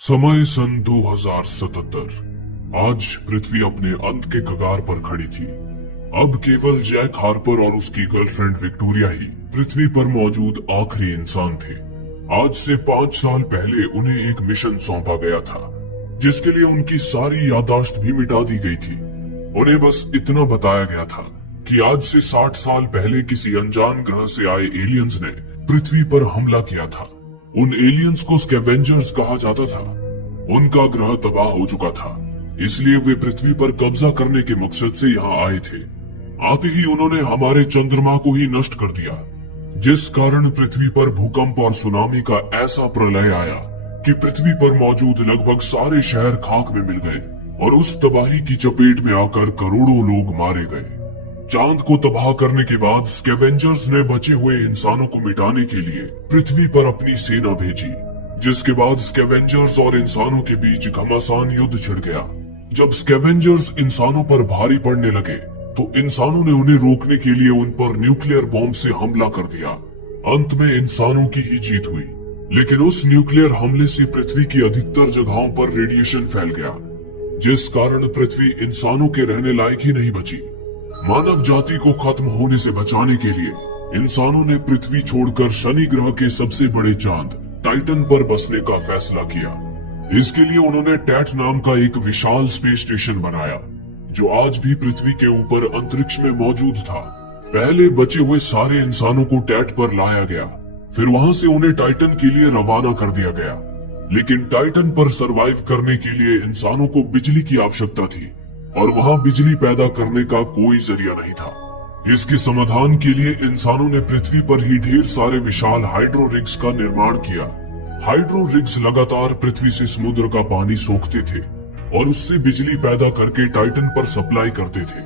समय सन 2077। आज पृथ्वी अपने अंत के कगार पर खड़ी थी। अब केवल जैक हार्पर और उसकी गर्लफ्रेंड विक्टोरिया ही पृथ्वी पर मौजूद आखिरी इंसान थे। आज से 5 साल पहले उन्हें एक मिशन सौंपा गया था, जिसके लिए उनकी सारी याददाश्त भी मिटा दी गई थी। उन्हें बस इतना बताया गया था कि आज से 60 साल पहले किसी अनजान ग्रह से आए एलियंस ने पृथ्वी पर हमला किया था। उन एलियंस को स्कैवेंजर्स कहा जाता था। उनका ग्रह तबाह हो चुका था, इसलिए वे पृथ्वी पर कब्जा करने के मकसद से यहाँ आए थे। आते ही उन्होंने हमारे चंद्रमा को ही नष्ट कर दिया, जिस कारण पृथ्वी पर भूकंप और सुनामी का ऐसा प्रलय आया कि पृथ्वी पर मौजूद लगभग सारे शहर खाक में मिल गए और उस तबाही की चपेट में आकर करोड़ों लोग मारे गए। चांद को तबाह करने के बाद स्कैवेंजर्स ने बचे हुए इंसानों को मिटाने के लिए पृथ्वी पर अपनी सेना भेजी, जिसके बाद स्कैवेंजर्स और इंसानों के बीच घमासान युद्ध छिड़ गया। जब स्कैवेंजर्स इंसानों पर भारी पड़ने लगे तो इंसानों ने उन्हें रोकने के लिए उन पर न्यूक्लियर बॉम्ब से हमला कर दिया। अंत में इंसानों की ही जीत हुई, लेकिन उस न्यूक्लियर हमले से पृथ्वी की अधिकतर जगहों पर रेडिएशन फैल गया, जिस कारण पृथ्वी इंसानों के रहने लायक ही नहीं बची। मानव जाति को खत्म होने से बचाने के लिए इंसानों ने पृथ्वी छोड़कर शनि ग्रह के सबसे बड़े चांद टाइटन पर बसने का फैसला किया। इसके लिए उन्होंने टैट नाम का एक विशाल स्पेस स्टेशन बनाया, जो आज भी पृथ्वी के ऊपर अंतरिक्ष में मौजूद था। पहले बचे हुए सारे इंसानों को टैट पर लाया गया, फिर वहां से उन्हें टाइटन के लिए रवाना कर दिया गया। लेकिन टाइटन पर सरवाइव करने के लिए इंसानों को बिजली की आवश्यकता थी, और वहां बिजली पैदा करने का कोई जरिया नहीं था। इसके समाधान के लिए इंसानों ने पृथ्वी पर ही ढेर सारे विशाल हाइड्रो रिग्स का निर्माण किया। हाइड्रो रिग्स लगातार पृथ्वी से समुद्र का पानी सोखते थे और उससे बिजली पैदा करके टाइटन पर सप्लाई करते थे।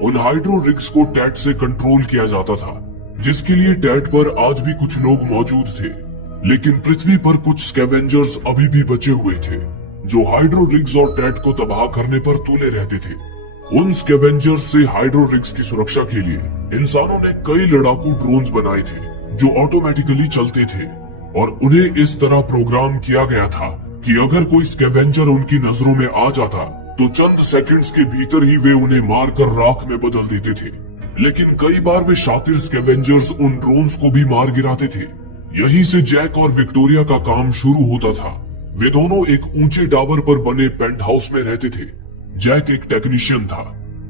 उन हाइड्रो रिग्स को टैट से कंट्रोल किया जाता था, जिसके लिए टैट पर आज भी कुछ लोग मौजूद थे। लेकिन पृथ्वी पर कुछ स्कैवेंजर्स अभी भी बचे हुए थे, जो हाइड्रो रिग्स और टैट को तबाह करने पर तुले रहते थे। उन स्कैवेंजर्स से हाइड्रो रिग्स की सुरक्षा के लिए इंसानों ने कई लड़ाकू ड्रोन्स बनाए थे, जो ऑटोमेटिकली चलते थे, और उन्हें इस तरह प्रोग्राम किया गया था कि अगर कोई स्कैवेंजर उनकी नजरों में आ जाता तो चंद सेकंड्स के भीतर ही वे उन्हें मारकर राख में बदल देते थे। लेकिन कई बार वे शातिर स्कैवेंजर्स उन ड्रोन्स को भी मार गिराते थे। यहीं से जैक और विक्टोरिया का काम शुरू होता था। वे दोनों एक ऊंचे टावर पर बने पेंट हाउस में रहते थे। जैक एक टेक्नीशियन था।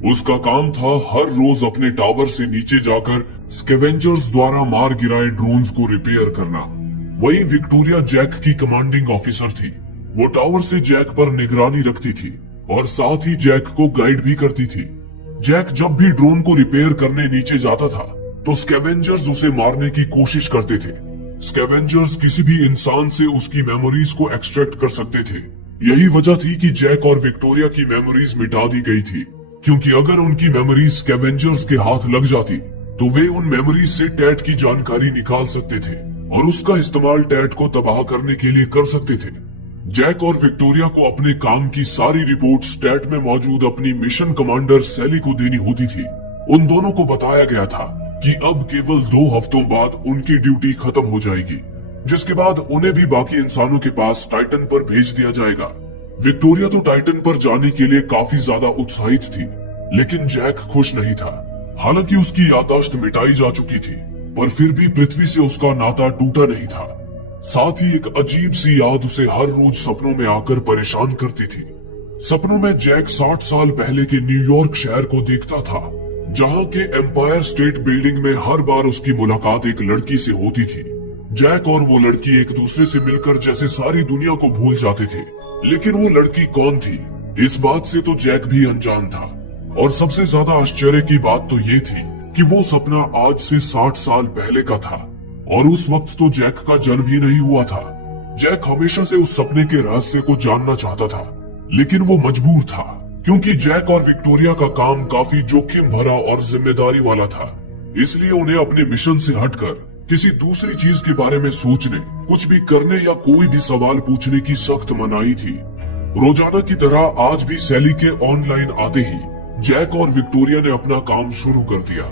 उसका काम था हर रोज अपने टावर से नीचे जाकर स्कैवेंजर्स द्वारा मार गिराए ड्रोन्स को रिपेयर करना। वही विक्टोरिया जैक की कमांडिंग ऑफिसर थी। वो टावर से जैक पर निगरानी रखती थी और साथ ही जैक को गाइड भी करती थी। जैक जब भी ड्रोन को रिपेयर करने नीचे जाता था तो स्कैवेंजर्स उसे मारने की कोशिश करते थे। स्कैवेंजर्स किसी भी इंसान से उसकी मेमोरीज को एक्सट्रैक्ट कर सकते थे। यही वजह थी कि जैक और विक्टोरिया की मेमोरीज मिटा दी गई थी, क्योंकि अगर उनकी मेमोरीज स्कैवेंजर्स के हाथ लग जाती तो वे उन मेमोरीज से टैट की जानकारी निकाल सकते थे और उसका इस्तेमाल टैट को तबाह करने के लिए कर सकते थे। जैक और विक्टोरिया को अपने काम की सारी रिपोर्ट्स टैट में मौजूद अपनी मिशन कमांडर सैली को देनी होती थी। उन दोनों को बताया गया था कि अब केवल 2 हफ्तों बाद उनकी ड्यूटी खत्म हो जाएगी, जिसके बाद उन्हें भी बाकी इंसानों के पास टाइटन पर भेज दिया जाएगा। विक्टोरिया तो टाइटन पर जाने के लिए काफी ज्यादा उत्साहित थी, लेकिन जैक खुश नहीं था। हालांकि उसकी याददाश्त मिटाई जा चुकी थी, पर फिर भी पृथ्वी से उसका नाता टूटा नहीं था। साथ ही एक अजीब सी याद उसे हर रोज सपनों में आकर परेशान करती थी। सपनों में जैक 60 साल पहले के न्यूयॉर्क शहर को देखता था, जहां के एम्पायर स्टेट बिल्डिंग में हर बार उसकी मुलाकात एक लड़की से होती थी। जैक और वो लड़की एक दूसरे से मिलकर जैसे सारी दुनिया को भूल जाते थे, लेकिन वो लड़की कौन थी, इस बात से तो जैक भी अनजान था। और सबसे ज्यादा आश्चर्य की बात तो ये थी कि वो सपना आज से 60 साल पहले का था, और उस वक्त तो जैक का जन्म ही नहीं हुआ था। जैक हमेशा से उस सपने के रहस्य को जानना चाहता था, लेकिन वो मजबूर था, क्योंकि जैक और विक्टोरिया का काम काफी जोखिम भरा और जिम्मेदारी वाला था। इसलिए उन्हें अपने मिशन से हटकर किसी दूसरी चीज के बारे में सोचने, कुछ भी करने या कोई भी सवाल पूछने की सख्त मनाही थी। रोजाना की तरह आज भी सैली के ऑनलाइन आते ही जैक और विक्टोरिया ने अपना काम शुरू कर दिया।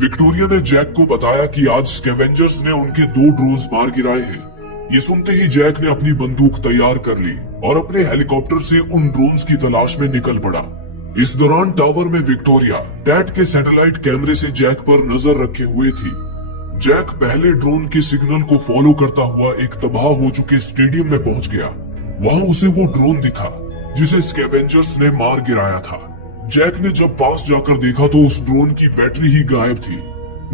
विक्टोरिया ने जैक को बताया कि आज स्कैवेंजर्स ने उनके 2 ड्रोन्स मार गिराए हैं ये सुनते ही जैक ने अपनी बंदूक तैयार कर ली और अपने हेलीकॉप्टर से उन ड्रोन्स की तलाश में निकल पड़ा। इस दौरान टावर में विक्टोरिया टैट के सैटेलाइट कैमरे से जैक पर नजर रखे हुए थी। जैक पहले ड्रोन के सिग्नल को फॉलो करता हुआ एक तबाह हो चुके स्टेडियम में पहुंच गया। वहां उसे वो ड्रोन दिखा जिसे स्कैवेंजर्स ने मार गिराया था। जैक ने जब पास जाकर देखा तो उस ड्रोन की बैटरी ही गायब थी।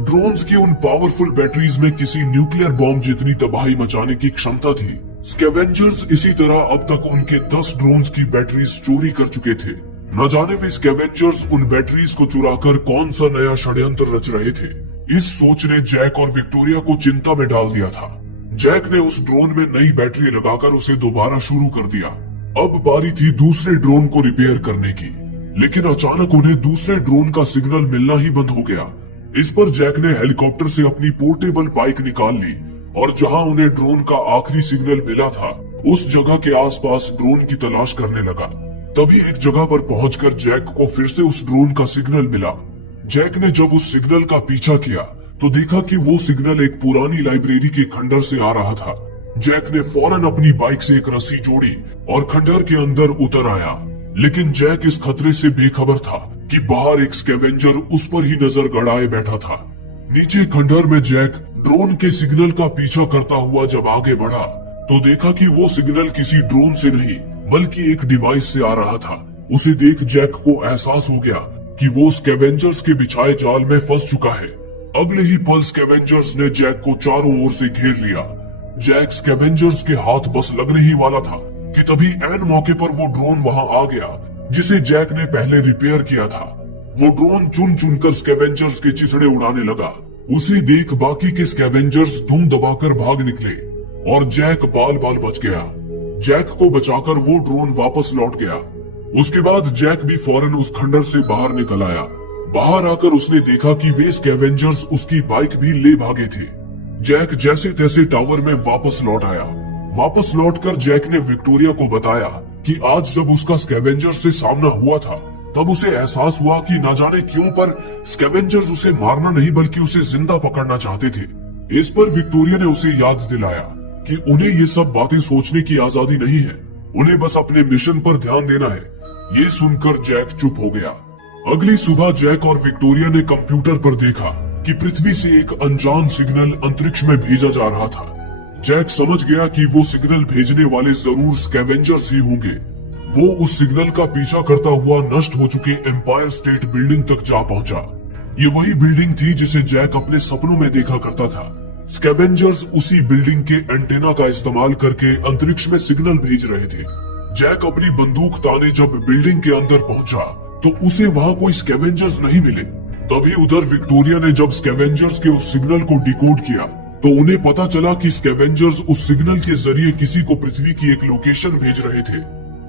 ड्रोन्स की उन पावरफुल बैटरीज में किसी न्यूक्लियर बॉम्ब जितनी तबाही मचाने की क्षमता थी। स्कैवेंजर्स इसी तरह अब तक उनके 10 ड्रोन्स की बैटरीज चोरी कर चुके थे। न जाने वे स्कैवेंजर्स उन बैटरीज को चुराकर कौन सा नया षड्यंत्र रच रहे थे। इस सोच ने जैक और विक्टोरिया को चिंता में डाल दिया था। जैक ने उस ड्रोन में नई बैटरी लगाकर उसे दोबारा शुरू कर दिया। अब बारी थी दूसरे ड्रोन को रिपेयर करने की, लेकिन अचानक उन्हें दूसरे ड्रोन का सिग्नल मिलना ही बंद हो गया। इस पर जैक ने हेलीकॉप्टर से अपनी पोर्टेबल बाइक निकाल ली और जहां उन्हें ड्रोन का आखिरी सिग्नल मिला था उस जगह के आसपास ड्रोन की तलाश करने लगा। तभी एक जगह पर पहुंचकर जैक को फिर से उस ड्रोन का सिग्नल मिला। जैक ने जब उस सिग्नल का पीछा किया तो देखा कि वो सिग्नल एक पुरानी लाइब्रेरी के खंडर से आ रहा था। जैक ने फौरन अपनी बाइक से एक रस्सी जोड़ी और खंडर के अंदर उतर आया, लेकिन जैक इस खतरे से बेखबर था कि बाहर एक स्कैवेंजर उस पर ही नजर गड़ाए बैठा था। नीचे खंडर में जैक ड्रोन के सिग्नल का पीछा करता हुआ जब आगे बढ़ा तो देखा कि वो सिग्नल किसी ड्रोन से नहीं बल्कि एक डिवाइस से आ रहा था। उसे देख जैक को एहसास हो गया कि वो स्कैवेंजर्स के बिछाए जाल में फंस चुका है। अगले ही पल स्कैवेंजर्स ने जैक को चारों ओर से घेर लिया। जैक स्कैवेंजर्स के हाथ बस लगने ही वाला था कि तभी ऐन मौके पर वो ड्रोन वहां आ गया जिसे जैक ने पहले रिपेयर किया था। वो ड्रोन चुन चुनकर स्कैवेंजर्स के चिथड़े उड़ाने लगा। उसे देख बाकी के स्कैवेंजर्स धूम दबाकर भाग निकले और जैक बाल बाल बच गया। जैक को बचाकर वो ड्रोन वापस लौट गया। उसके बाद जैक भी फौरन उस खंडर से बाहर निकल आया। बाहर आकर उसने देखा कि वे स्कैवेंजर्स उसकी बाइक भी ले भागे थे। जैक जैसे तैसे टावर में वापस लौट आया। वापस लौटकर जैक ने विक्टोरिया को बताया कि आज जब उसका स्कैवेंजर से सामना हुआ था तब उसे एहसास हुआ कि न जाने क्यों पर स्कैवेंजर्स उसे मारना नहीं बल्कि उसे जिंदा पकड़ना चाहते थे। इस पर विक्टोरिया ने उसे याद दिलाया कि उन्हें ये सब बातें सोचने की आजादी नहीं है, उन्हें बस अपने मिशन पर ध्यान देना है। ये सुनकर जैक चुप हो गया। अगली सुबह जैक और विक्टोरिया ने कंप्यूटर पर देखा कि पृथ्वी से एक अनजान सिग्नल अंतरिक्ष में भेजा जा रहा था। जैक समझ गया कि वो सिग्नल भेजने वाले जरूर स्कैवेंजर्स ही होंगे। वो उस सिग्नल का पीछा करता हुआ नष्ट हो चुके एम्पायर स्टेट बिल्डिंग तक जा पहुंचा। ये वही बिल्डिंग थी जिसे जैक अपने सपनों में देखा करता था। स्कैवेंजर्स उसी बिल्डिंग के एंटेना का इस्तेमाल करके अंतरिक्ष में सिग्नल भेज रहे थे। जैक अपनी बंदूक ताने जब बिल्डिंग के अंदर पहुंचा तो उसे वहां कोई स्कैवेंजर्स नहीं मिले। तभी उधर विक्टोरिया ने जब स्कैवेंजर्स के उस सिग्नल को डिकोड किया तो उन्हें पता चला कि स्कैवेंजर्स उस सिग्नल के जरिए किसी को पृथ्वी की एक लोकेशन भेज रहे थे।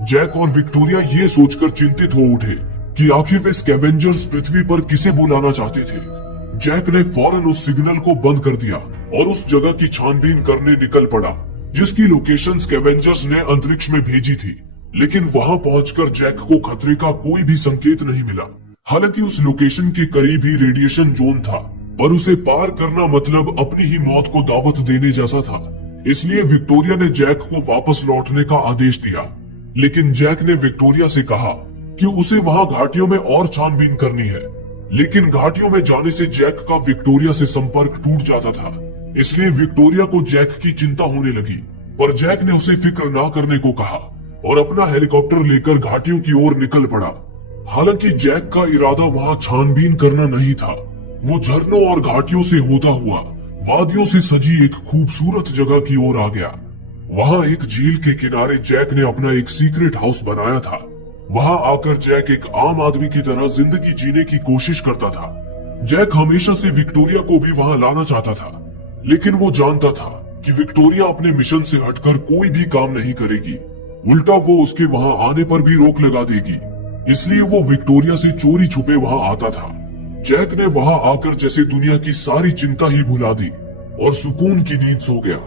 जैक और विक्टोरिया ये सोचकर चिंतित हो उठे कि आखिर वे स्कैवेंजर्स पृथ्वी पर किसे बुलाना चाहते थे। जैक ने फौरन उस सिग्नल को बंद कर दिया और उस जगह की छानबीन करने निकल पड़ा जिसकी लोकेशन स्कैवेंजर्स ने अंतरिक्ष में भेजी थी। लेकिन वहां पहुंचकर जैक को खतरे का कोई भी संकेत नहीं मिला। हालांकि उस लोकेशन के करीब ही रेडिएशन जोन था, पर उसे पार करना मतलब अपनी ही मौत को दावत देने जैसा था। इसलिए विक्टोरिया ने जैक को वापस लौटने का आदेश दिया। लेकिन जैक ने विक्टोरिया से कहा कि उसे वहां घाटियों में और छानबीन करनी है। लेकिन घाटियों में जाने से जैक का विक्टोरिया से संपर्क टूट जाता था। इसलिए विक्टोरिया को जैक की चिंता होने लगी, पर जैक ने उसे फिक्र ना करने को कहा और अपना हेलीकॉप्टर लेकर घाटियों की ओर निकल पड़ा। हालांकि जैक का इरादा वहां छानबीन करना नहीं था। वो झरनों और घाटियों से होता हुआ वादियों से सजी एक खूबसूरत जगह की ओर आ गया। वहां एक झील के किनारे जैक ने अपना एक सीक्रेट हाउस बनाया था। वहां आकर जैक एक आम आदमी की तरह जिंदगी जीने की कोशिश करता था। जैक हमेशा से विक्टोरिया को भी वहां लाना चाहता था, लेकिन वो जानता था कि विक्टोरिया अपने मिशन से हटकर कोई भी काम नहीं करेगी। उल्टा वो उसके वहां आने पर भी रोक लगा देगी। इसलिए वो विक्टोरिया से चोरी छुपे वहां आता था। जैक ने वहां आकर जैसे दुनिया की सारी चिंता ही भुला दी और सुकून की नींद सो गया।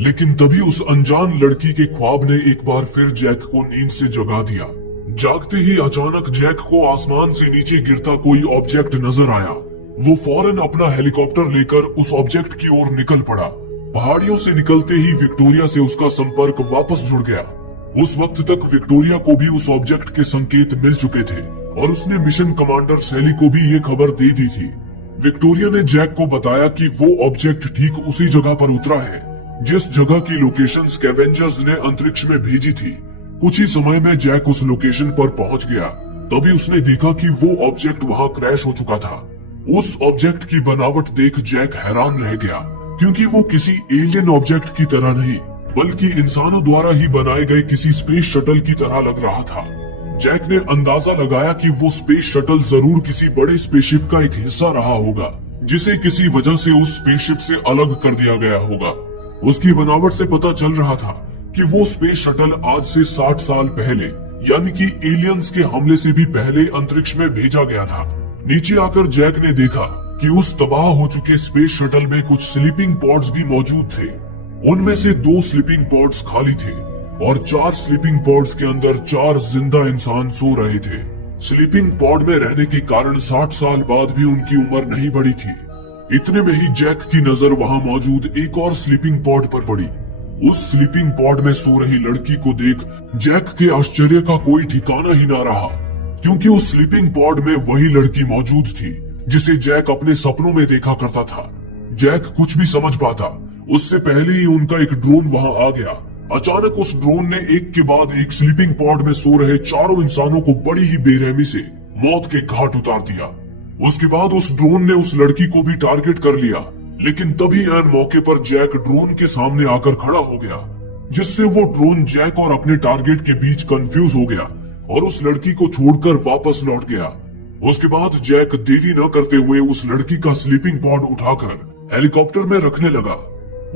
लेकिन तभी उस अनजान लड़की के ख्वाब ने एक बार फिर जैक को नींद से जगा दिया। जागते ही अचानक जैक को आसमान से नीचे गिरता कोई ऑब्जेक्ट नजर आया। वो फौरन अपना हेलीकॉप्टर लेकर उस ऑब्जेक्ट की ओर निकल पड़ा। पहाड़ियों से निकलते ही विक्टोरिया से उसका संपर्क वापस जुड़ गया। उस वक्त तक विक्टोरिया को भी उस ऑब्जेक्ट के संकेत मिल चुके थे और उसने मिशन कमांडर सैली को भी ये खबर दे दी थी। विक्टोरिया ने जैक को बताया कि वो ऑब्जेक्ट ठीक उसी जगह पर उतरा है जिस जगह की लोकेशन स्कैवेंजर्स ने अंतरिक्ष में भेजी थी। कुछ ही समय में जैक उस लोकेशन पर पहुंच गया। तभी उसने देखा कि वो ऑब्जेक्ट वहां क्रैश हो चुका था। उस ऑब्जेक्ट की बनावट देख जैक हैरान रह गया, क्योंकि वो किसी एलियन ऑब्जेक्ट की तरह नहीं बल्कि इंसानों द्वारा ही बनाए गए किसी स्पेस शटल की तरह लग रहा था। जैक ने अंदाजा लगाया कि वो स्पेस शटल जरूर किसी बड़े स्पेसशिप का एक हिस्सा रहा होगा, जिसे किसी वजह से उस स्पेसशिप से अलग कर दिया गया होगा। उसकी बनावट से पता चल रहा था कि वो स्पेस शटल आज से 60 साल पहले यानी कि एलियंस के हमले से भी पहले अंतरिक्ष में भेजा गया था। नीचे आकर जैक ने देखा कि उस तबाह हो चुके स्पेस शटल में कुछ स्लीपिंग पॉड्स भी मौजूद थे। उनमें से 2 स्लीपिंग पॉड्स खाली थे और 4 स्लीपिंग पॉड्स के अंदर 4 जिंदा इंसान सो रहे थे। स्लीपिंग पॉड में रहने के कारण 60 साल बाद भी उनकी उम्र नहीं बढ़ी थी। इतने में ही जैक की नजर वहां मौजूद एक और स्लीपिंग पॉड पर पड़ी। उस स्लीपिंग पॉड में सो रही लड़की को देख जैक के आश्चर्य का कोई ठिकाना ही ना रहा, क्योंकि उस स्लीपिंग पॉड में वही लड़की मौजूद थी जिसे जैक अपने सपनों में देखा करता था। जैक कुछ भी समझ पाता उससे पहले ही उनका एक ड्रोन वहां आ गया। अचानक उस ड्रोन ने एक के बाद एक स्लीपिंग पॉड में सो रहे चारों इंसानों को बड़ी ही बेरहमी से मौत के घाट उतार दिया। उसके बाद उस ड्रोन ने उस लड़की को भी टारगेट कर लिया, लेकिन तभी ऐन मौके पर जैक ड्रोन के सामने आकर खड़ा हो गया, जिससे वो ड्रोन जैक और अपने टारगेट के बीच कंफ्यूज हो गया और उस लड़की को छोड़कर वापस लौट गया। उसके बाद जैक देरी न करते हुए उस लड़की का स्लीपिंग पॉड उठाकर हेलीकॉप्टर में रखने लगा।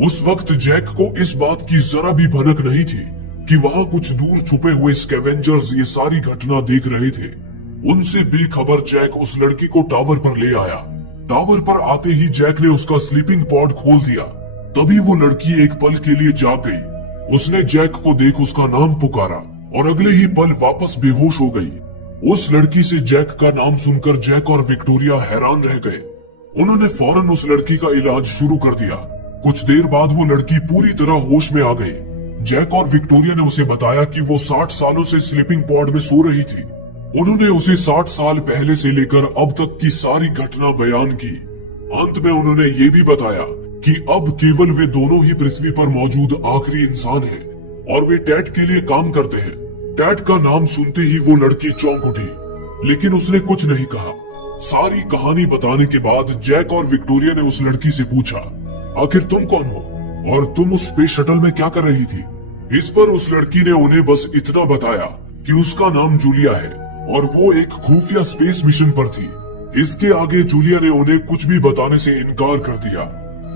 उस वक्त जैक को इस बात की जरा भी भनक नहीं थी कि वहां कुछ दूर छुपे हुए स्कैवेंजर्स ये सारी घटना देख रहे थे। उनसे बेखबर जैक उस लड़की को टावर पर ले आया। टावर पर आते ही जैक ने उसका स्लीपिंग पॉड खोल दिया। तभी वो लड़की एक पल के लिए जाग गई। उसने जैक को देख उसका नाम पुकारा और अगले ही पल वापस बेहोश हो गई। उस लड़की से जैक का नाम सुनकर जैक और विक्टोरिया हैरान रह गए। उन्होंने फौरन उस लड़की का इलाज शुरू कर दिया। कुछ देर बाद वो लड़की पूरी तरह होश में आ गई। जैक और विक्टोरिया ने उसे बताया कि वो 60 सालों से स्लीपिंग पॉड में सो रही थी। उन्होंने उसे 60 साल पहले से लेकर अब तक की सारी घटना बयान की। अंत में उन्होंने ये भी बताया कि अब केवल वे दोनों ही पृथ्वी पर मौजूद आखिरी इंसान हैं और वे टैट के लिए काम करते हैं। टैट का नाम सुनते ही वो लड़की चौंक उठी, लेकिन उसने कुछ नहीं कहा। सारी कहानी बताने के बाद जैक और विक्टोरिया ने उस लड़की से पूछा, आखिर तुम कौन हो और तुम उस स्पेस शटल में क्या कर रही थी? इस पर उस लड़की ने उन्हें बस इतना बताया कि उसका नाम जूलिया है और वो एक खुफिया स्पेस मिशन पर थी। इसके आगे जूलिया ने उन्हें कुछ भी बताने से इनकार कर दिया।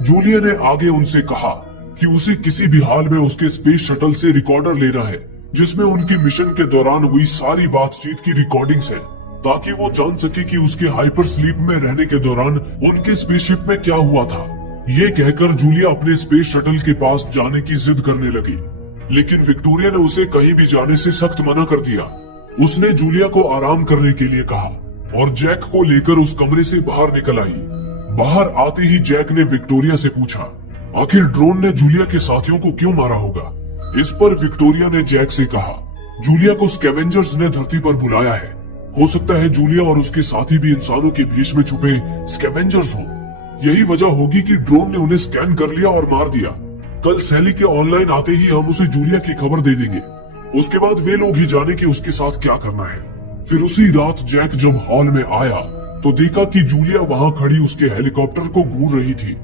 जूलिया ने आगे उनसे कहा कि उसे किसी भी हाल में उसके स्पेस शटल से रिकॉर्डर लेना है, जिसमें उनके मिशन के दौरान हुई सारी बातचीत की रिकॉर्डिंग्स है, ताकि वो जान सके कि उसके हाइपर स्लीप में रहने के दौरान उनके स्पेसशिप में क्या हुआ था। ये कहकर जूलिया अपने स्पेस शटल के पास जाने की जिद करने लगी, लेकिन विक्टोरिया ने उसे कहीं भी जाने से सख्त मना कर दिया। उसने जूलिया को आराम करने के लिए कहा और जैक को लेकर उस कमरे से बाहर निकल आई। बाहर आते ही जैक ने विक्टोरिया से पूछा, आखिर ड्रोन ने जूलिया के साथियों को क्यों मारा होगा? इस पर विक्टोरिया ने जैक से कहा, जूलिया को स्कैवेंजर्स ने धरती पर बुलाया है। हो सकता है जूलिया और उसके साथी भी इंसानों के भेष में छुपे स्कैवेंजर्स हो। यही वजह होगी कि ड्रोन ने उन्हें स्कैन कर लिया और मार दिया। कल सैली के ऑनलाइन आते ही हम उसे जूलिया की खबर दे देंगे। उसके बाद वे लोग ही जाने कि उसके साथ क्या करना है। फिर उसी रात जैक जब हॉल में आया तो देखा कि जूलिया वहां खड़ी उसके हेलीकॉप्टर को घूर रही थी।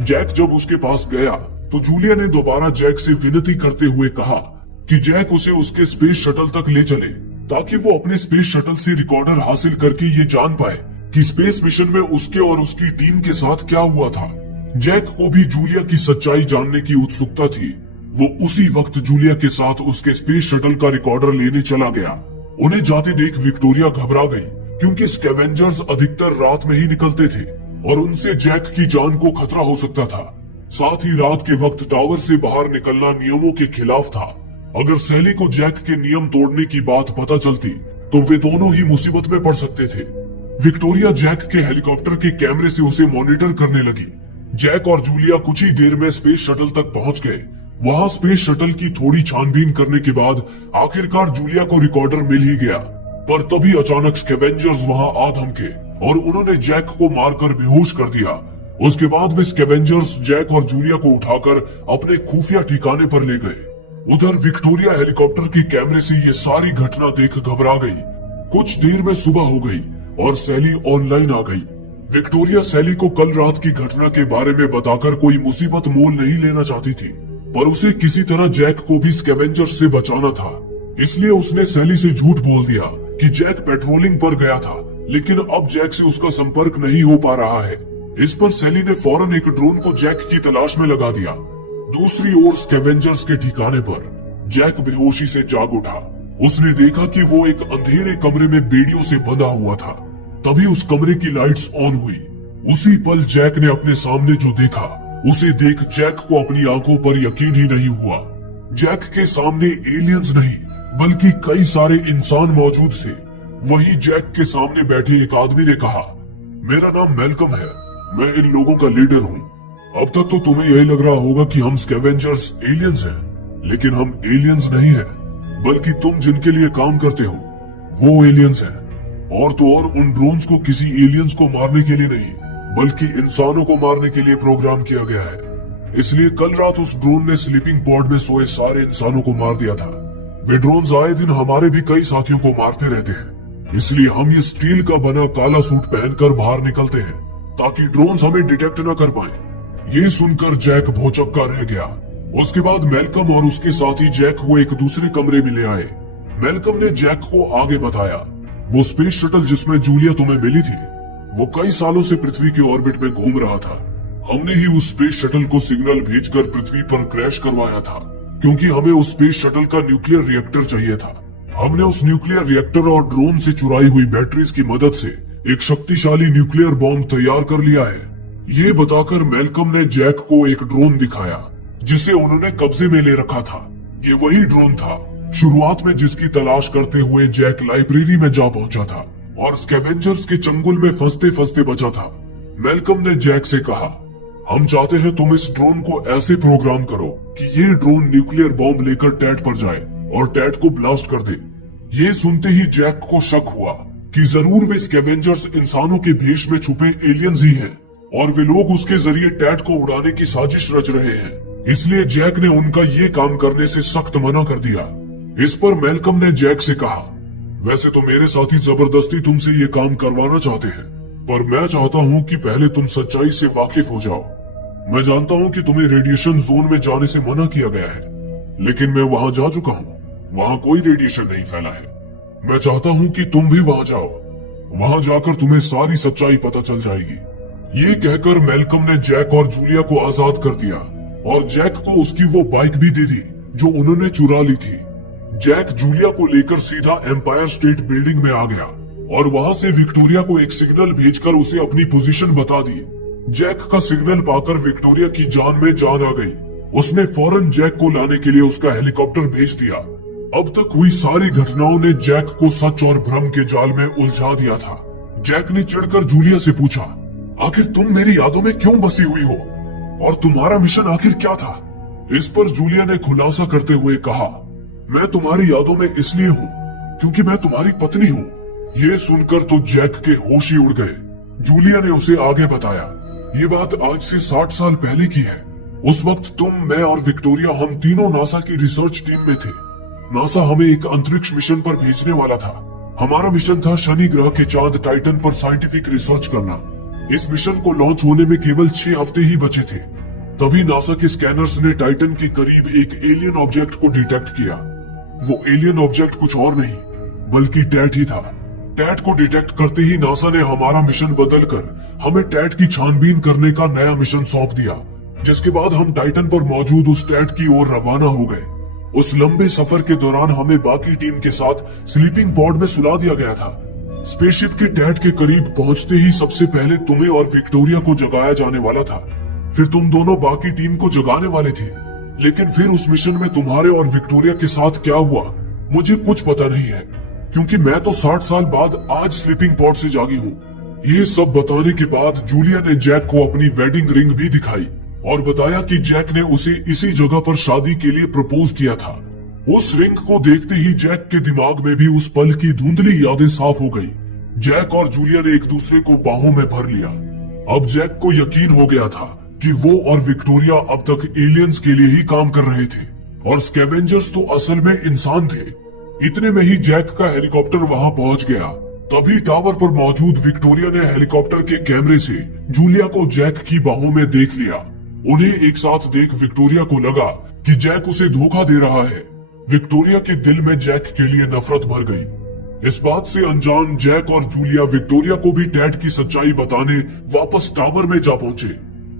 जैक जब उसके पास गया तो जूलिया ने दोबारा जैक से विनती करते हुए कहा कि जैक उसे उसके स्पेस शटल तक ले चले, ताकि वो अपने स्पेस शटल से रिकॉर्डर हासिल करके ये जान पाए कि स्पेस मिशन में उसके और उसकी टीम के साथ क्या हुआ था। जैक को भी जूलिया की सच्चाई जानने की उत्सुकता थी। वो उसी वक्त जूलिया के साथ उसके स्पेस शटल का रिकॉर्डर लेने चला गया। उन्हें जाते देख विक्टोरिया घबरा गई, क्योंकि स्कैवेंजर्स अधिकतर रात में ही निकलते थे और उनसे जैक की जान को खतरा हो सकता था। साथ ही रात के वक्त टावर से बाहर निकलना नियमों के खिलाफ था। अगर सैली को जैक के नियम तोड़ने की बात पता चलती तो वे दोनों ही मुसीबत में पड़ सकते थे। विक्टोरिया जैक के हेलीकॉप्टर के कैमरे से उसे मॉनिटर करने लगी। जैक और जूलिया कुछ ही देर में स्पेस शटल तक पहुंच गए। वहां स्पेस शटल की थोड़ी छानबीन करने के बाद आखिरकार जूलिया को रिकॉर्डर मिल ही गया। पर तभी अचानक स्कैवेंजर्स वहां आ धमके और उन्होंने जैक को मारकर बेहोश कर दिया। उसके बाद वे स्कैवेंजर्स जैक और जूलिया को उठाकर अपने खुफिया ठिकाने पर ले गए। उधर विक्टोरिया हेलीकॉप्टर के कैमरे से ये सारी घटना देख घबरा गई। कुछ देर में सुबह हो गई और सैली ऑनलाइन आ गई। विक्टोरिया सैली को कल रात की घटना के बारे में बताकर कोई मुसीबत मोल नहीं लेना चाहती थी, पर उसे किसी तरह जैक को भी स्कैवेंजर्स से बचाना था। इसलिए उसने सैली से झूठ बोल दिया कि जैक पेट्रोलिंग पर गया था, लेकिन अब जैक से उसका संपर्क नहीं हो पा रहा है। इस पर सैली ने फौरन एक ड्रोन को जैक की तलाश में लगा दिया। दूसरी ओर स्कैवेंजर्स के ठिकाने पर जैक बेहोशी से जाग उठा। उसने देखा कि वो एक अंधेरे कमरे में बेड़ियों से बंधा हुआ था। तभी उस कमरे की लाइट्स ऑन हुई। उसी पल जैक ने अपने सामने जो देखा, उसे देख जैक को अपनी आंखों पर यकीन ही नहीं हुआ। जैक के सामने एलियंस नहीं बल्कि कई सारे इंसान मौजूद थे। वही जैक के सामने बैठे एक आदमी ने कहा, मेरा नाम मेलकम है, मैं इन लोगों का लीडर हूँ। अब तक तो तुम्हें यही लग रहा होगा कि हम स्कैवेंजर्स एलियंस हैं, लेकिन हम एलियंस नहीं हैं, बल्कि तुम जिनके लिए काम करते हो वो एलियंस हैं। और तो और उन ड्रोन्स को किसी एलियंस को मारने के लिए नहीं, बल्कि इंसानों को मारने के लिए प्रोग्राम किया गया है। इसलिए कल रात उस ड्रोन ने स्लीपिंग पॉड में सोए सारे इंसानों को मार दिया था। वे ड्रोन्स आए दिन हमारे भी कई साथियों को मारते रहते हैं, इसलिए हम ये स्टील का बना काला सूट पहनकर बाहर निकलते हैं ताकि ड्रोन्स हमें डिटेक्ट न कर पाए। ये सुनकर जैक भौचक्का रह गया। उसके बाद मेलकम और उसके साथी जैक को एक दूसरे कमरे में ले आए। मेलकम ने जैक को आगे बताया, वो स्पेस शटल जिसमें जूलिया तुम्हें मिली थी, वो कई सालों से पृथ्वी के ऑर्बिट में घूम रहा था। हमने ही उस स्पेस शटल को सिग्नल भेजकर पृथ्वी पर क्रैश करवाया था, क्योंकि हमें उस स्पेस शटल का न्यूक्लियर रिएक्टर चाहिए था। हमने उस न्यूक्लियर रिएक्टर और ड्रोन से चुराई हुई बैटरीज की मदद से एक शक्तिशाली न्यूक्लियर बॉम्ब तैयार कर लिया है। ये बताकर मेलकम ने जैक को एक ड्रोन दिखाया जिसे उन्होंने कब्जे में ले रखा था। ये वही ड्रोन था शुरुआत में जिसकी तलाश करते हुए जैक लाइब्रेरी में जा पहुंचा था और स्कैवेंजर्स के चंगुल में फंसते फंसते बचा था। मेलकम ने जैक से कहा, हम चाहते हैं तुम इस ड्रोन को ऐसे प्रोग्राम करो कि ये ड्रोन न्यूक्लियर बॉम्ब लेकर टैट पर जाए और टैट को ब्लास्ट कर दे। ये सुनते ही जैक को शक हुआ कि जरूर वे स्कैवेंजर्स इंसानों के भेष में छुपे एलियंस ही हैं और वे लोग उसके जरिए टैट को उड़ाने की साजिश रच रहे हैं। इसलिए जैक ने उनका ये काम करने से सख्त मना कर दिया। इस पर मेलकम ने जैक से कहा, वैसे तो मेरे साथी जबरदस्ती तुमसे ये काम करवाना चाहते हैं, पर मैं चाहता हूँ कि पहले तुम सच्चाई से वाकिफ हो जाओ। मैं जानता हूँ कि तुम्हें रेडिएशन जोन में जाने से मना किया गया है, लेकिन मैं वहाँ जा चुका हूँ। वहाँ कोई रेडिएशन नहीं फैला है। मैं चाहता हूँ कि तुम भी वहाँ जाओ। वहाँ जाकर तुम्हें सारी सच्चाई पता चल जाएगी। ये कहकर मेलकम ने जैक और जूलिया को आजाद कर दिया और जैक को उसकी वो बाइक भी दे दी जो उन्होंने चुरा ली थी। जैक जूलिया को लेकर सीधा एम्पायर स्टेट बिल्डिंग में आ गया और वहां से विक्टोरिया को एक सिग्नल भेजकर उसे अपनी पोजीशन बता दी। जैक का सिग्नल पाकर विक्टोरिया की जान में जान आ गई। उसने फौरन जैक को लाने के लिए उसका हेलीकॉप्टर भेज दिया। अब तक हुई सारी घटनाओं ने जैक को सच और भ्रम के जाल में उलझा दिया था। जैक ने चिढ़कर जूलिया से पूछा, आखिर तुम मेरी यादों में क्यों बसी हुई हो और तुम्हारा मिशन आखिर क्या था? इस पर जूलिया ने खुलासा करते हुए कहा, मैं तुम्हारी यादों में इसलिए हूँ क्योंकि मैं तुम्हारी पत्नी हूँ। ये सुनकर तो जैक के होश ही उड़ गए। जूलिया ने उसे आगे बताया, ये बात आज से 60 साल पहले की है। उस वक्त तुम, मैं और विक्टोरिया, हम तीनों नासा की रिसर्च टीम में थे। नासा हमें एक अंतरिक्ष मिशन पर भेजने वाला था। हमारा मिशन था शनि ग्रह के चांद टाइटन पर साइंटिफिक रिसर्च करना। इस मिशन को लॉन्च होने में केवल 6 हफ्ते ही बचे थे। तभी नासा के स्कैनर्स ने टाइटन के करीब एक एलियन ऑब्जेक्ट को डिटेक्ट किया। वो एलियन ऑब्जेक्ट कुछ और नहीं बल्कि टैट ही था। टैट को डिटेक्ट करते ही नासा ने हमारा मिशन बदलकर हमें टैट की छानबीन करने का नया मिशन सौंप दिया, जिसके बाद हम टाइटन पर मौजूद उस टैट की ओर रवाना हो गए। उस लंबे सफर के दौरान हमें बाकी टीम के साथ स्लीपिंग पॉड में सुला दिया गया था। स्पेसशिप के टैट के करीब पहुंचते ही सबसे पहले तुम्हें और विक्टोरिया को जगाया जाने वाला था। फिर तुम दोनों बाकी टीम को जगाने वाले थे। लेकिन फिर उस मिशन में तुम्हारे और विक्टोरिया के साथ क्या हुआ मुझे कुछ पता नहीं है, क्योंकि मैं तो 60 साल बाद आज स्लीपिंग पॉड से जागी हूँ। ये सब बताने के बाद जूलिया ने जैक को अपनी वेडिंग रिंग भी दिखाई और बताया कि जैक ने उसे इसी जगह पर शादी के लिए प्रपोज किया था। उस रिंग को देखते ही जैक के दिमाग में भी उस पल की धुंधली यादें साफ हो गई। जैक और जूलिया ने एक दूसरे को बाहों में भर लिया। अब जैक को यकीन हो गया था कि वो और विक्टोरिया अब तक एलियंस के लिए ही काम कर रहे थे और स्कैवेंजर्स तो असल में इंसान थे। इतने में ही जैक का हेलीकॉप्टर वहां पहुंच गया। तभी टावर पर मौजूद विक्टोरिया ने हेलीकॉप्टर के कैमरे से जूलिया को जैक की बाहों में देख लिया। उन्हें एक साथ देख विक्टोरिया को लगा कि जैक उसे धोखा दे रहा है। विक्टोरिया के दिल में जैक के लिए नफरत भर गई। इस बात से अनजान जैक और जूलिया विक्टोरिया को भी डैड की सच्चाई बताने वापस टावर में जा पहुंचे।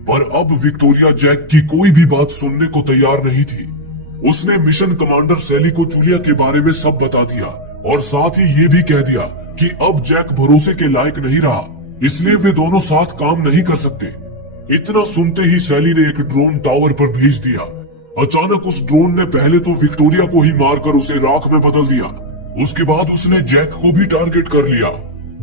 पर अब विक्टोरिया जैक की कोई भी बात सुनने को तैयार नहीं थी। उसने मिशन कमांडर सैली को जूलिया के बारे में सब बता दिया और साथ ही ये भी कह दिया कि अब जैक भरोसे के लायक नहीं रहा, इसलिए वे दोनों साथ काम नहीं कर सकते। इतना सुनते ही सैली ने एक ड्रोन टावर पर भेज दिया। अचानक उस ड्रोन ने पहले तो विक्टोरिया को ही मारकर उसे राख में बदल दिया। उसके बाद उसने जैक को भी टारगेट कर लिया।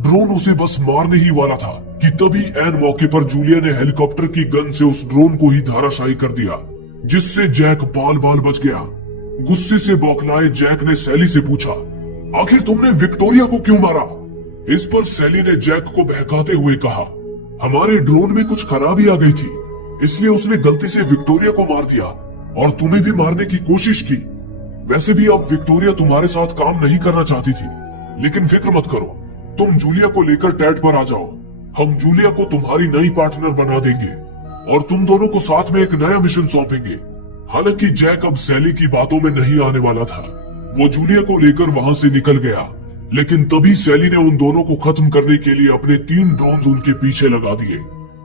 ड्रोन उसे बस मारने ही वाला था कि तभी ऐन मौके पर जूलिया ने हेलीकॉप्टर की गन से उस ड्रोन को ही धाराशायी कर दिया, जिससे जैक बाल बाल बच गया। गुस्से से बौखलाए जैक ने सैली से पूछा, आखिर तुमने विक्टोरिया को क्यों मारा? इस पर सैली ने जैक को बहकाते हुए कहा, हमारे ड्रोन में कुछ खराबी आ गई थी, इसलिए उसने गलती से विक्टोरिया को मार दिया और तुम्हें भी मारने की कोशिश की। वैसे भी अब विक्टोरिया तुम्हारे साथ काम नहीं करना चाहती थी, लेकिन फिक्र मत करो, तुम जूलिया को लेकर टैट पर आ जाओ। हम जूलिया को तुम्हारी नई पार्टनर बना देंगे और तुम दोनों को साथ में एक नया मिशन सौंपेंगे। हालांकि जैक अब सैली की बातों में नहीं आने वाला था। वो जूलिया को लेकर वहां से निकल गया, लेकिन तभी सैली ने उन दोनों को खत्म करने के लिए अपने 3 ड्रोन्स उनके पीछे लगा दिए।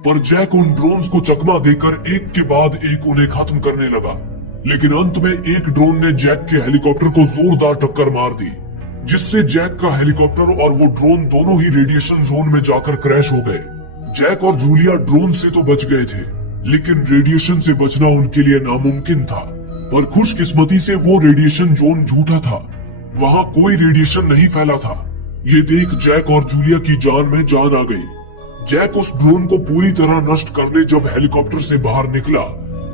पर जैक उन ड्रोन्स को चकमा देकर एक के बाद एक उन्हें खत्म करने लगा। लेकिन अंत में एक ड्रोन ने जैक के हेलीकॉप्टर को जोरदार टक्कर मार दी, जिससे जैक का हेलीकॉप्टर और वो ड्रोन दोनों ही रेडिएशन जोन में जाकर क्रैश हो गए। जैक और जूलिया ड्रोन से तो बच गए थे, लेकिन रेडिएशन से बचना उनके लिए नामुमकिन था। पर खुशकिस्मती से वो रेडिएशन जोन झूठा था, वहां कोई रेडिएशन नहीं फैला था। ये देख जैक और जूलिया की जान में जान आ गई। जैक उस ड्रोन को पूरी तरह नष्ट करने जब हेलीकॉप्टर से बाहर निकला,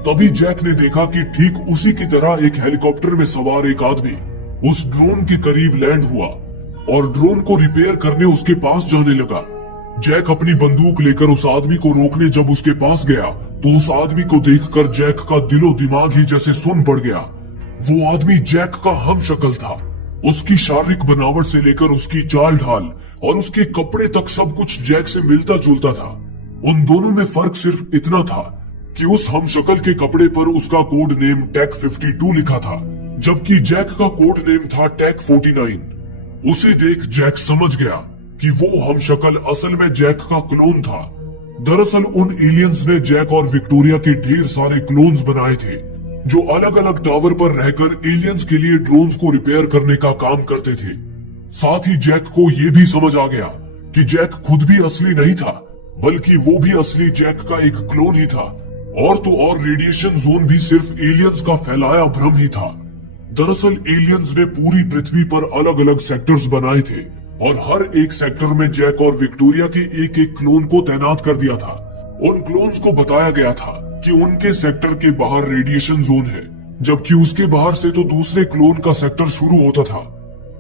तभी जैक ने देखा कि ठीक उसी की तरह एक हेलीकॉप्टर में सवार एक आदमी उस ड्रोन के करीब लैंड हुआ और ड्रोन को रिपेयर करने उसके पास जाने लगा। जैक अपनी बंदूक लेकर उस आदमी को रोकने जब उसके पास गया, तो उस आदमी को देखकर जैक का दिलो दिमाग ही जैसे सुन पड़ गया। वो आदमी जैक का हमशक्ल था। उसकी शारीरिक बनावट से लेकर उसकी चाल ढाल और उसके कपड़े तक सब कुछ जैक से मिलता जुलता था। उन दोनों में फर्क सिर्फ इतना था कि उस हमशक्ल के कपड़े पर उसका कोड नेम टेक 52 लिखा था, जबकि जैक का कोड नेम था टेक 49। उसे देख जैक समझ गया कि वो हमशक्ल असल में जैक का क्लोन था। दरअसल उन एलियंस ने जैक और विक्टोरिया के ढेर सारे क्लोन्स बनाए थे, जो अलग अलग टावर पर रहकर एलियंस के लिए ड्रोन्स को रिपेयर करने का काम करते थे। साथ ही जैक को ये भी समझ आ गया कि जैक खुद भी असली नहीं था, बल्कि वो भी असली जैक का एक क्लोन ही था। और तो और रेडिएशन जोन भी सिर्फ एलियंस का फैलाया भ्रम ही था। दरअसल एलियंस ने पूरी पृथ्वी पर अलग अलग सेक्टर्स बनाए थे और हर एक सेक्टर में जैक और विक्टोरिया के एक एक क्लोन को तैनात कर दिया था। उन क्लोन्स को बताया गया था कि उनके सेक्टर के बाहर रेडिएशन जोन है, जबकि उसके बाहर से तो दूसरे क्लोन का सेक्टर शुरू होता था।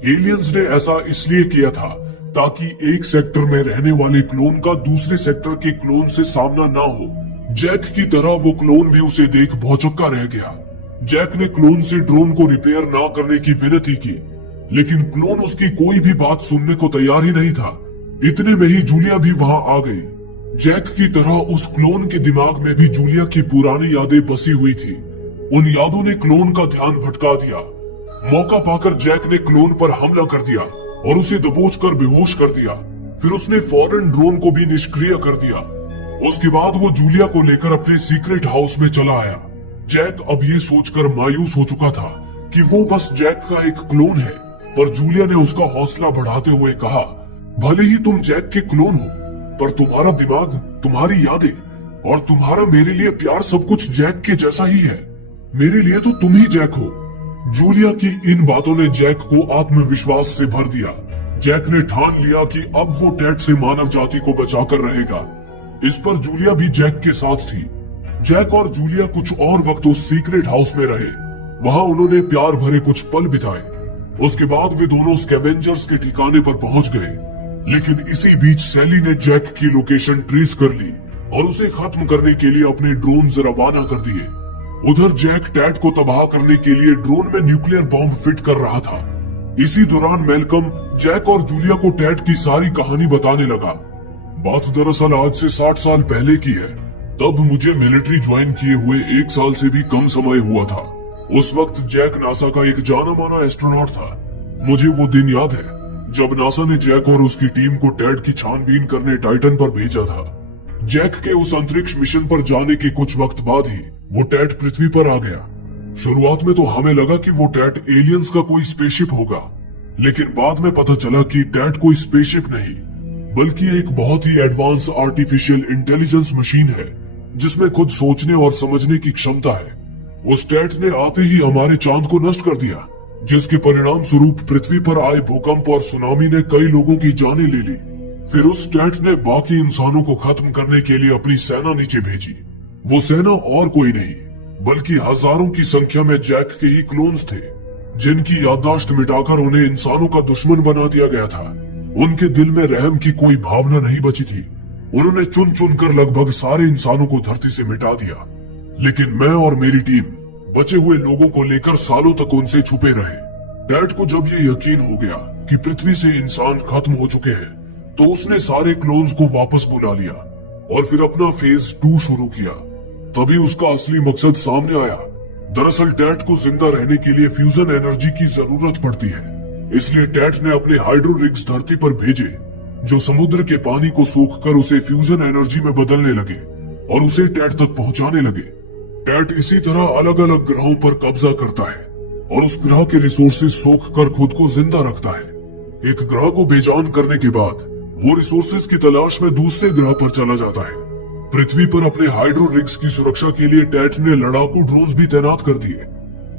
एलियंस ने ऐसा इसलिए किया था ताकि एक सेक्टर में रहने वाले क्लोन का दूसरे सेक्टर के क्लोन से सामना ना हो। जैक की तरह वो क्लोन भी उसे देख भौचक्का रह गया। जैक ने क्लोन से ड्रोन को रिपेयर ना करने की विनती की, लेकिन क्लोन उसकी कोई भी बात सुनने को तैयार ही नहीं था। इतने में ही जूलिया भी वहां आ गई। जैक की तरह उस क्लोन के दिमाग में भी जूलिया की पुरानी यादें बसी हुई थी। उन यादों ने क्लोन का ध्यान भटका दिया। मौका पाकर जैक ने क्लोन पर हमला कर दिया और उसे दबोचकर बेहोश कर दिया। फिर उसने फौरन ड्रोन को भी निष्क्रिय कर दिया। उसके बाद वो जूलिया को लेकर अपने सीक्रेट हाउस में चला आया। जैक अब ये सोचकर मायूस हो चुका था कि वो बस जैक का एक क्लोन है, पर जूलिया ने उसका हौसला बढ़ाते हुए कहा, भले ही तुम जैक के क्लोन हो, पर तुम्हारा दिमाग, तुम्हारी यादें और तुम्हारा मेरे लिए प्यार सब कुछ जैक के जैसा ही है। मेरे लिए तो तुम ही जैक हो। जूलिया की इन बातों ने जैक को आत्मविश्वास से भर दिया। जैक ने ठान लिया कि अब वो टैट से मानव जाति को बचाकर रहेगा। इस पर जूलिया भी जैक के साथ थी। जैक और जूलिया कुछ और वक्त उस सीक्रेट हाउस में रहे। वहां उन्होंने प्यार भरे कुछ पल बिताए। उसके बाद वे दोनों स्कैवेंजर्स के ठिकाने पर पहुंच गए। लेकिन इसी बीच सैली ने जैक की लोकेशन ट्रेस कर ली और उसे खत्म करने के लिए अपने ड्रोन रवाना कर दिए। उधर जैक टैट को तबाह करने के लिए ड्रोन में न्यूक्लियर बॉम्ब फिट कर रहा था। इसी दौरान मैल्कम जैक और जूलिया को टैट की सारी कहानी बताने लगा। बात दरअसल आज से 60 साल पहले की है। तब मुझे मिलिट्री ज्वाइन किए हुए 1 साल से भी कम समय हुआ था। उस वक्त जैक नासा का एक जाना माना एस्ट्रोनॉट था। मुझे वो दिन याद है जब नासा ने जैक और उसकी टीम को टैट की छानबीन करने टाइटन पर भेजा था। जैक के उस अंतरिक्ष मिशन पर जाने के कुछ वक्त बाद ही वो टैट पृथ्वी पर आ गया। शुरुआत में तो हमें लगा कि वो टैट एलियंस का कोई स्पेसशिप होगा, लेकिन बाद में पता चला कि टैट कोई स्पेसशिप नहीं बल्कि एक बहुत ही एडवांस आर्टिफिशियल इंटेलिजेंस मशीन है जिसमें खुद सोचने और समझने की क्षमता है। उस टैट ने आते ही हमारे चांद को नष्ट कर दिया, जिसके परिणाम स्वरूप पृथ्वी पर आए भूकंप और सुनामी ने कई लोगों की जानें ले ली। फिर उस टैट ने बाकी इंसानों को खत्म करने के लिए अपनी सेना नीचे भेजी। वो सेना और कोई नहीं बल्कि हजारों की संख्या में जैक के ही क्लोन्स थे, जिनकी याददाश्त मिटाकर उन्हें इंसानों का दुश्मन बना दिया गया था। उनके दिल में रहम की कोई भावना नहीं बची थी। उन्होंने चुन चुनकर लगभग सारे इंसानों को धरती से मिटा दिया। लेकिन मैं और मेरी टीम बचे हुए लोगों को लेकर सालों तक उनसे छुपे रहे। टैट को जब ये यकीन हो गया कि पृथ्वी से इंसान खत्म हो चुके हैं, तो उसने सारे क्लोन्स को वापस बुला लिया और फिर अपना फेज 2 शुरू किया। तभी उसका असली मकसद सामने आया। दरअसल टैट को जिंदा रहने के लिए फ्यूजन एनर्जी की जरूरत पड़ती है। इसलिए टैट ने अपने हाइड्रो रिग्स धरती पर भेजे, जो समुद्र के पानी को सोखकर उसे फ्यूजन एनर्जी में बदलने लगे और उसे टैट तक पहुंचाने लगे। टैट इसी तरह अलग अलग ग्रहों पर कब्जा करता है और उस ग्रह के रिसोर्सेज सोखकर खुद को जिंदा रखता है। एक ग्रह को बेजान करने के बाद वो रिसोर्सेज की तलाश में दूसरे ग्रह पर चला जाता है। पृथ्वी पर अपने हाइड्रो रिग्स की सुरक्षा के लिए टैट ने लड़ाकू ड्रोन्स भी तैनात कर दिए।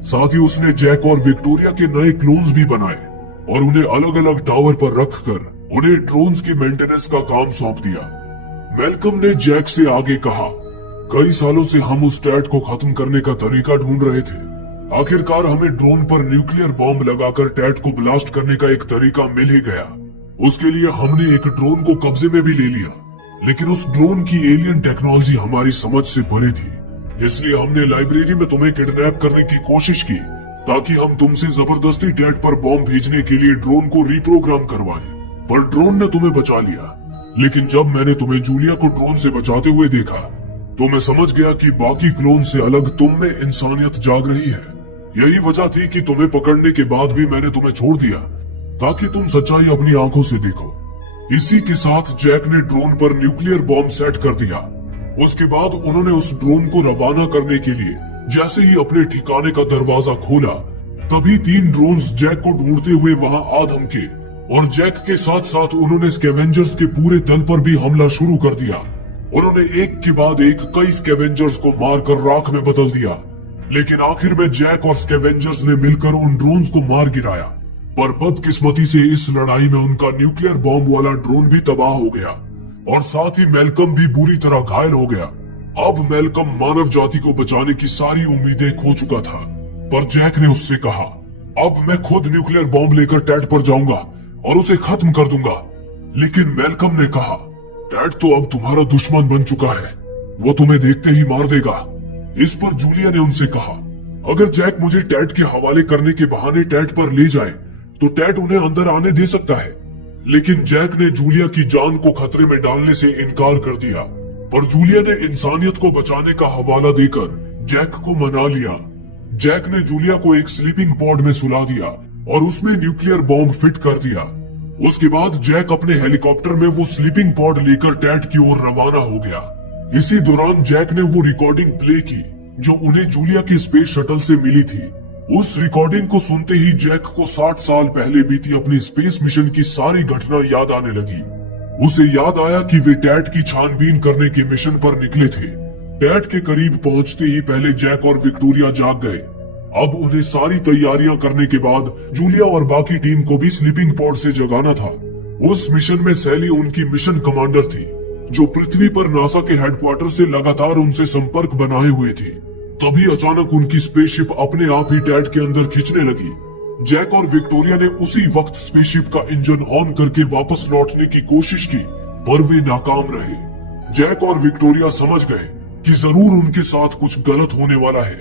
साथ ही उसने जैक और विक्टोरिया के नए क्लोन्स भी बनाए और उन्हें अलग अलग टावर पर रखकर उन्हें ड्रोन्स की मेंटेनेंस का काम सौंप दिया। मैल्कम ने जैक से आगे कहा, कई सालों से हम उस टैट को खत्म करने का तरीका ढूंढ रहे थे। आखिरकार हमें ड्रोन पर न्यूक्लियर बॉम्ब लगाकर टैट को ब्लास्ट करने का एक तरीका मिल ही गया। उसके लिए हमने एक ड्रोन को कब्जे में भी ले लिया, लेकिन उस ड्रोन की एलियन टेक्नोलॉजी हमारी समझ से परे थी। इसलिए हमने लाइब्रेरी में तुम्हें किडनैप करने की कोशिश की ताकि हम तुमसे जबरदस्ती टैट पर बॉम्ब भेजने के लिए ड्रोन को रिप्रोग्राम करवाएं। पर ड्रोन ने तुम्हें बचा लिया। लेकिन जब मैंने तुम्हें जूलिया को ड्रोन से बचाते हुए देखा तो मैं समझ गया कि बाकी क्लोन से अलग तुम में इंसानियत जाग रही है। यही वजह थी कि तुम्हें पकड़ने के बाद भी मैंने तुम्हें छोड़ दिया ताकि तुम सच्चाई अपनी आंखों से देखो। इसी के साथ जैक ने ड्रोन पर न्यूक्लियर बॉम्ब सेट कर दिया। उसके बाद उन्होंने उस ड्रोन को रवाना करने के लिए जैसे ही अपने ठिकाने का दरवाजा खोला, तभी 3 ड्रोन्स जैक को ढूंढते हुए वहां आ धमके और जैक के साथ साथ उन्होंने स्कैवेंजर्स के पूरे दल पर भी हमला शुरू कर दिया। उन्होंने एक के बाद एक कई स्कैवेंजर्स को मारकर राख में बदल दिया। लेकिन आखिर में जैक और स्कैवेंजर्स ने मिलकर उन ड्रोन्स को मार गिराया। पर बदकिस्मती से इस लड़ाई में उनका न्यूक्लियर बॉम्ब वाला ड्रोन भी तबाह हो गया और साथ ही मैल्कम भी बुरी तरह घायल हो गया। अब मैल्कम मानव जाति को बचाने की सारी उम्मीदें खो चुका था। पर जैक ने उससे कहा, अब मैं खुद न्यूक्लियर बॉम्ब लेकर टैट पर जाऊंगा और उसे खत्म कर दूंगा। लेकिन मैल्कम ने कहा, टैट तो अब तुम्हारा दुश्मन बन चुका है, वो तुम्हें देखते ही मार देगा। इस पर जूलिया ने उनसे कहा, अगर जैक मुझे टैट के हवाले करने के बहाने टैट पर ले जाए तो टैट उन्हें अंदर आने दे सकता है। लेकिन जैक ने जूलिया की जान को खतरे में डालने से इनकार कर दिया। पर जूलिया ने इंसानियत को बचाने का हवाला देकर जैक को मना लिया। जैक ने जूलिया को एक स्लीपिंग पॉड में सुला दिया और उसमें न्यूक्लियर बॉम्ब फिट कर दिया। उसके बाद जैक अपने हेलीकॉप्टर में वो स्लीपिंग पॉड लेकर टैट की ओर रवाना हो गया। इसी दौरान जैक ने वो रिकॉर्डिंग प्ले की जो उन्हें जूलिया के स्पेस शटल से मिली थी। उस रिकॉर्डिंग को सुनते ही जैक को 60 साल पहले बीती अपनी स्पेस मिशन की सारी घटना याद आने लगी। उसे याद आया कि वे टैट की छानबीन करने के मिशन पर निकले थे। टैट के करीब पहुंचते ही पहले जैक और विक्टोरिया जाग गए। अब उन्हें सारी तैयारियां करने के बाद जूलिया और बाकी टीम को भी स्लीपिंग पॉड से जगाना था। उस मिशन में सैली उनकी मिशन कमांडर थी, जो पृथ्वी पर नासा के हेडक्वार्टर से लगातार उनसे संपर्क बनाए हुए थी। तभी अचानक उनकी स्पेसशिप अपने आप ही टैड के अंदर खींचने लगी। जैक और विक्टोरिया ने उसी वक्त स्पेसशिप का इंजन ऑन करके वापस लौटने की कोशिश की, पर वे नाकाम रहे। जैक और विक्टोरिया समझ गए कि जरूर उनके साथ कुछ गलत होने वाला है।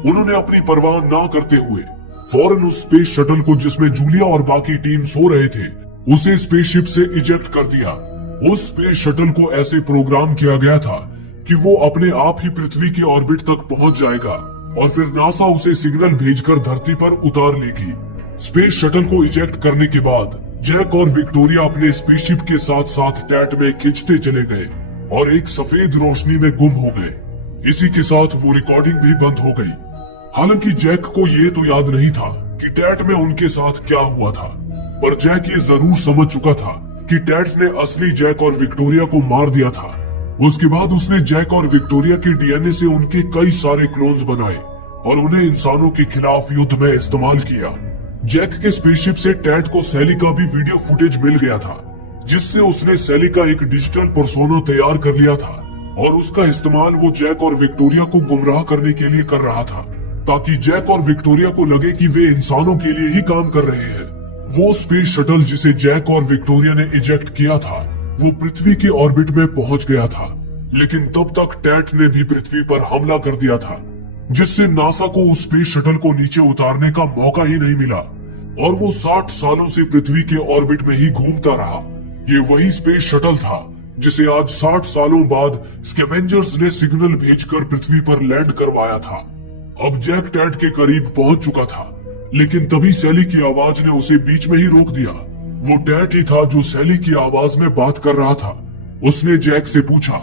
उन्होंने अपनी परवाह ना करते हुए फौरन उस स्पेस शटल को, जिसमें जूलिया और बाकी टीम सो रहे थे, उसे स्पेसशिप से इजेक्ट कर दिया। उस स्पेस शटल को ऐसे प्रोग्राम किया गया था कि वो अपने आप ही पृथ्वी के ऑर्बिट तक पहुंच जाएगा और फिर नासा उसे सिग्नल भेजकर धरती पर उतार लेगी। स्पेस शटल को इजेक्ट करने के बाद जैक और विक्टोरिया अपने स्पेसशिप के साथ साथ टैट में खींचते चले गए और एक सफेद रोशनी में गुम हो गए। इसी के साथ वो रिकॉर्डिंग भी बंद हो गई। हालांकि जैक को ये तो याद नहीं था कि टैट में उनके साथ क्या हुआ था, पर जैक ये जरूर समझ चुका था कि टैट ने असली जैक और विक्टोरिया को मार दिया था। उसके बाद उसने जैक और विक्टोरिया के डीएनए से उनके कई सारे क्लोन्स बनाए और उन्हें इंसानों के खिलाफ युद्ध में इस्तेमाल किया। जैक के स्पेसशिप से टैट को सैली का भी वीडियो फुटेज मिल गया था, जिससे उसने सैली का एक डिजिटल पर्सोना तैयार कर लिया था और उसका इस्तेमाल वो जैक और विक्टोरिया को गुमराह करने के लिए कर रहा था, ताकि जैक और विक्टोरिया को लगे कि वे इंसानों के लिए ही काम कर रहे हैं। वो स्पेस शटल जिसे जैक और विक्टोरिया ने इजेक्ट किया था, वो पृथ्वी के ऑर्बिट में पहुंच गया था, लेकिन तब तक टैट ने भी पृथ्वी पर हमला कर दिया था, जिससे नासा को उस स्पेस शटल को नीचे उतारने का मौका ही नहीं मिला और वो 60 सालों से पृथ्वी के ऑर्बिट में ही घूमता रहा। ये वही स्पेस शटल था जिसे आज 60 सालों बाद स्कैवेंजर्स ने सिग्नल भेजकर पृथ्वी पर लैंड करवाया था। अब जैक टैट के करीब पहुंच चुका था, लेकिन तभी सैली की आवाज ने उसे बीच में ही रोक दिया। वो टैट ही था जो सैली की आवाज में बात कर रहा था। उसने जैक से पूछा,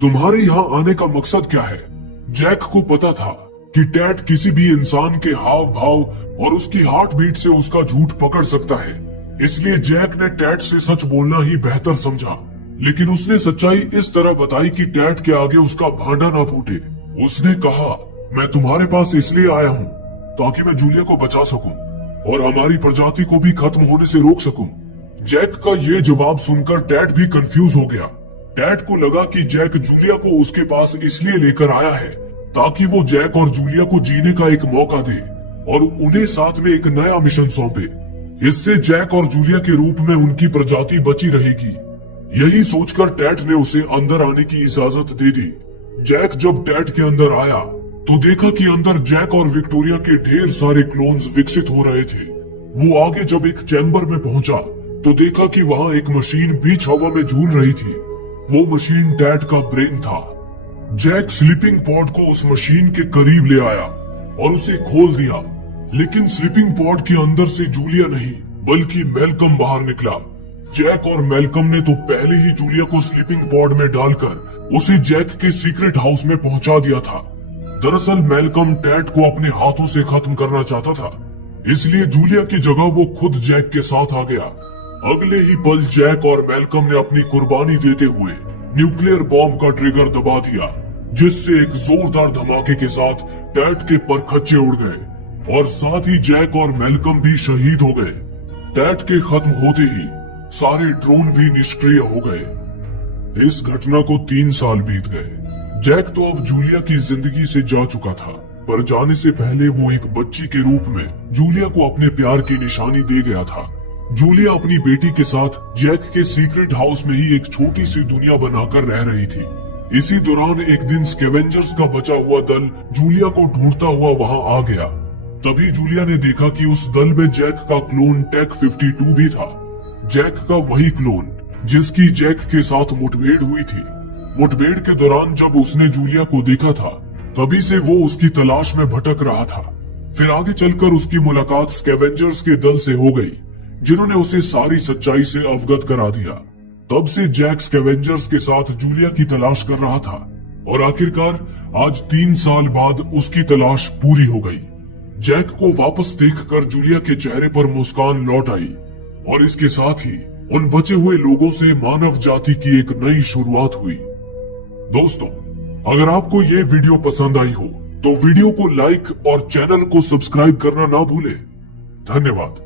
तुम्हारे यहाँ आने का मकसद क्या है? जैक को पता था कि टैट किसी भी इंसान के हाव भाव और उसकी हार्ट बीट से उसका झूठ पकड़ सकता है, इसलिए जैक ने टैट से सच बोलना ही बेहतर समझा। लेकिन उसने सच्चाई इस तरह बताई कि टैट के आगे उसका भांडा ना फूटे। उसने कहा, मैं तुम्हारे पास इसलिए आया हूँ ताकि मैं जूलिया को बचा सकूं और हमारी प्रजाति को भी खत्म होने से रोक सकूं। जैक का ये जवाब सुनकर टैट भी कंफ्यूज हो गया। टैट को लगा कि जैक जूलिया को उसके पास इसलिए लेकर आया है ताकि वो जैक और जूलिया को जीने का एक मौका दे और उन्हें साथ में एक नया मिशन सौंपे। इससे जैक और जूलिया के रूप में उनकी प्रजाति बची रहेगी। यही सोचकर टैट ने उसे अंदर आने की इजाजत दे दी। जैक जब टैट के अंदर आया तो देखा कि अंदर जैक और विक्टोरिया के ढेर सारे क्लोन्स विकसित हो रहे थे। वो आगे जब एक चैम्बर में पहुंचा तो देखा कि वहां एक मशीन बीच हवा में झूल रही थी। वो मशीन टैट का ब्रेन था। जैक स्लीपिंग पॉड को उस मशीन के करीब ले आया और उसे खोल दिया, लेकिन स्लीपिंग पॉड के अंदर से जूलिया नहीं बल्कि मैल्कम बाहर निकला। जैक और मैल्कम ने तो पहले ही जूलिया को स्लीपिंग पॉड में डालकर उसे जैक के सीक्रेट हाउस में पहुंचा दिया था। दरअसल मैल्कम टैट को अपने हाथों से खत्म करना चाहता था, इसलिए जूलिया की जगह वो खुद जैक के साथ आ गया। अगले ही पल जैक और मैल्कम ने अपनी कुर्बानी देते हुए न्यूक्लियर बॉम्ब का ट्रिगर दबा दिया, जिससे एक जोरदार धमाके के साथ टैट के परखच्चे उड़ गए और साथ ही जैक और मैल्कम भी शहीद हो गए। टैट के खत्म होते ही सारे ड्रोन भी निष्क्रिय हो गए। इस घटना को 3 साल बीत गए। जैक तो अब जूलिया की जिंदगी से जा चुका था, पर जाने से पहले वो एक बच्ची के रूप में जूलिया को अपने प्यार की निशानी दे गया था। जूलिया अपनी बेटी के साथ जैक के सीक्रेट हाउस में ही एक छोटी सी दुनिया बनाकर रह रही थी। इसी दौरान एक दिन स्कैवेंजर्स का बचा हुआ दल जूलिया को ढूंढता हुआ वहां आ गया। तभी जूलिया ने देखा कि उस दल में जैक का क्लोन टेक 52 भी था। जैक का वही क्लोन जिसकी जैक के साथ मुठभेड़ हुई थी। मुठभेड़ के दौरान जब उसने जूलिया को देखा था, तभी से वो उसकी तलाश में भटक रहा था। फिर आगे चलकर उसकी मुलाकात स्कैवेंजर्स के दल से हो गई, जिन्होंने उसे सारी सच्चाई से अवगत करा दिया। तब से जैक स्कैवेंजर्स के साथ जूलिया की तलाश कर रहा था और आखिरकार आज 3 साल बाद उसकी तलाश पूरी हो गई। जैक को वापस देखकर जूलिया के चेहरे पर मुस्कान लौट आई और इसके साथ ही उन बचे हुए लोगों से मानव जाति की एक नई शुरुआत हुई। दोस्तों, अगर आपको ये वीडियो पसंद आई हो तो वीडियो को लाइक और चैनल को सब्सक्राइब करना ना भूलें। धन्यवाद।